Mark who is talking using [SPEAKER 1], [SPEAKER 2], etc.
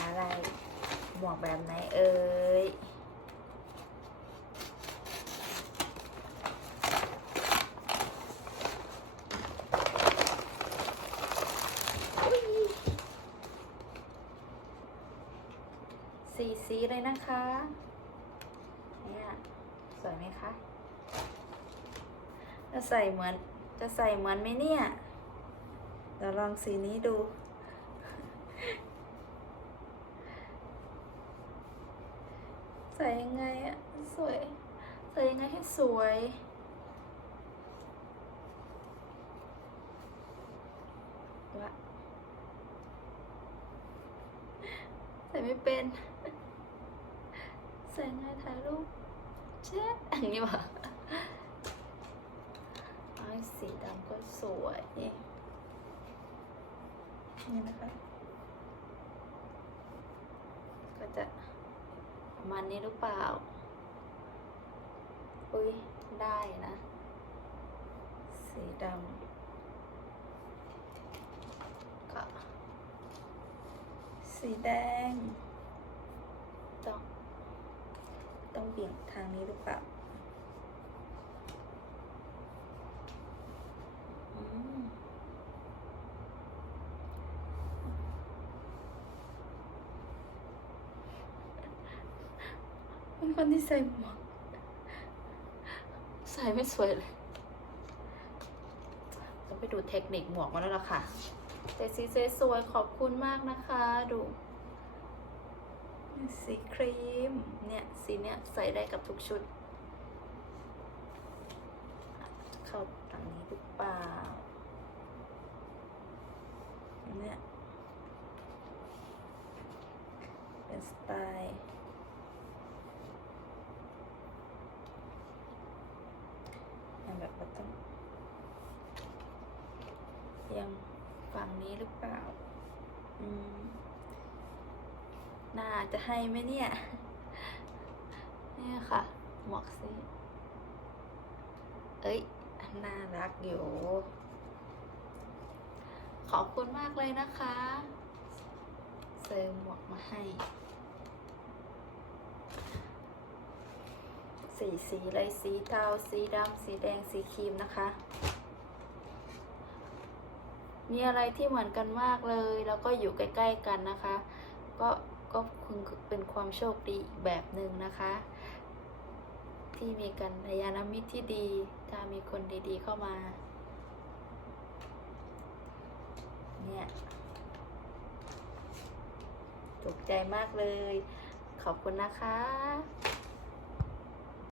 [SPEAKER 1] อะไร หมวกแบบไหนเอ่ยสีสีเลยนะคะ เนี่ย สวยไหมคะ จะใส่เหมือน จะใส่เหมือนไหมเนี่ย เดี๋ยวลองสีนี้ดู ใส่ยังไงอะสวย ใส่ยังไงให้สวย วะ ใส่ไม่เป็น ใส่ยังไงถ่ายรูปเช็ดอย่างนี้วะไอ้สีดำก็สวยนี่นะคะ ก็จะ ประมาณนี้หรือเปล่า อุ้ยได้นะ สีดำก็สีแดง ต้อง ต้องเบี่ยงทางนี้หรือเปล่าอืม เป็นคนที่ใส่หมวกใส่ไม่สวยเลยต้องไปดูเทคนิคหมวกมาแล้วล่ะค่ะแต่สีสวยขอบคุณมากนะคะดูสีครีม เนี่ย สีเนี้ยใส่ได้กับทุกชุด เข้าทางนี้หรือเปล่า เนี่ย เป็นสไตล์ เอาแบบว่าต้องยังฝั่งนี้หรือเปล่า อืม น่าจะให้ไหมเนี่ย เนี่ยค่ะ หมวกสีเอ้ย น่ารักอยู่ ขอบคุณมากเลยนะคะ เซิร์หมวกมาให้ สีสีเลยสีเทาสีดำสีแดงสีครีมนะคะ มีอะไรที่เหมือนกันมากเลย แล้วก็อยู่ใกล้ ๆ กันนะคะ ก็ก็คงเป็นความโชคดีอีกแบบหนึ่งนะคะ ที่มีกันพยานมิตรที่ดี ถ้ามีคนดีๆเข้ามา เนี่ยถูกใจมากเลย ขอบคุณนะคะ